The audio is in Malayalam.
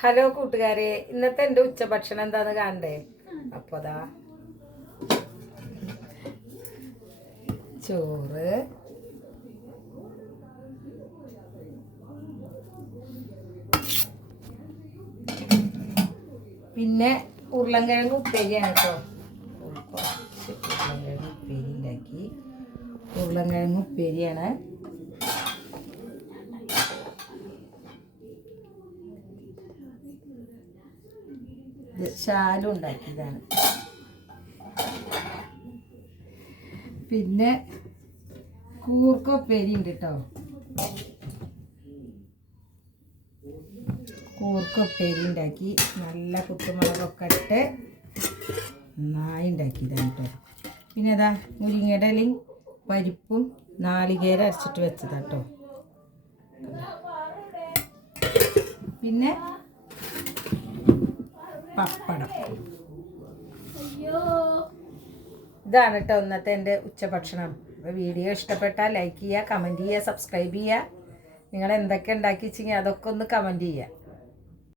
ഹലോ കൂട്ടുകാരെ ഇന്നത്തെ എന്റെ ഉച്ചഭക്ഷണം എന്താന്ന് കാണണ്ടേ? അപ്പൊ അതാ ചോറ്. പിന്നെ ഉരുളൻകിഴങ്ങ് ഉപ്പേരിയാണ് കേട്ടോ കുറച്ച് ഉരുളൻകിഴങ്ങ് ഉപ്പേരി ഉണ്ടാക്കി. ഉരുളൻകിഴങ്ങ് ഉപ്പേരിയാണ്. ശാലു ഉണ്ടാക്കിയതാണ് പിന്നെ കൂർക്ക ഉപ്പേരി ഉണ്ട് കേട്ടോ കൂർക്ക ഉപ്പേരി ഉണ്ടാക്കി നല്ല കുത്തുമുളകൊക്കെ ഇട്ട് നന്നായി ഉണ്ടാക്കിയതാണ് കേട്ടോ പിന്നെ അതാ മുരിങ്ങയുടെ ഇലയും പരിപ്പും നാളികേരം അരച്ചിട്ട് വെച്ചതാട്ടോ പിന്നെ പപ്പടം. ഇതാണ് കേട്ടോ ഇന്നത്തെ എന്റെ ഉച്ചഭക്ഷണം. അപ്പോൾ വീഡിയോ ഇഷ്ടപ്പെട്ടാൽ ലൈക്ക് ചെയ്യുക കമന്റ് ചെയ്യുക സബ്സ്ക്രൈബ് ചെയ്യുക. നിങ്ങൾ എന്തൊക്കെ ഉണ്ടാക്കി വെച്ചെങ്കിൽ അതൊക്കെ ഒന്ന് കമന്റ് ചെയ്യുക.